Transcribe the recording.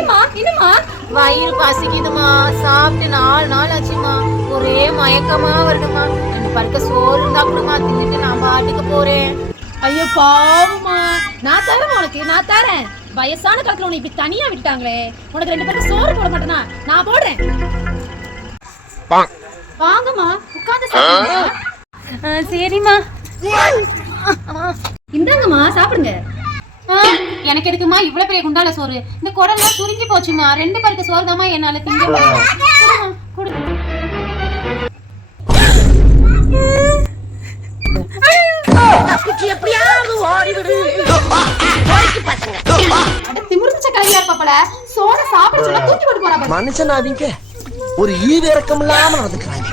என்னம்மா வயிறு பசிக்குதுமா, சாப்பிட்டு 4 நாள் ஆச்சுமா, ஒரே மயக்கமா வருதுமா. 2 பருக்க சோறு இருந்தா கொடுமா, தின்னுட்டு நான் பாட்டுக்கு போறேன். ஐயோ பாவமா, நான் தரேன் உனக்கு, நான் தரேன். வயசான காலத்துல உன்னை இப்படி தனியா விட்டாங்களே, உனக்கு 2 பேருக்கு சோறு போட மாட்டேனா? நான் போடுறேன். வாங்கம்மா, உட்கார்ந்து சாப்பிடுங்க. சரிம்மா. இந்தாங்கம்மா சாப்பிடுங்க. எனக்கு எதுக்குமா இவ்வளவு பெரிய குண்டால சோறு? இந்த குடல்லாம் சுருங்கி போச்சுமா. 2 பருக்க சோறு தாமா என்னால திங்க முடியும். சோற சாப்பிட சொல்ல தூக்கி போட்டு போறா. மனுஷன் அவங்க ஒரு ஈவிரக்கம் இல்லாம நடந்துக்கிறாங்க.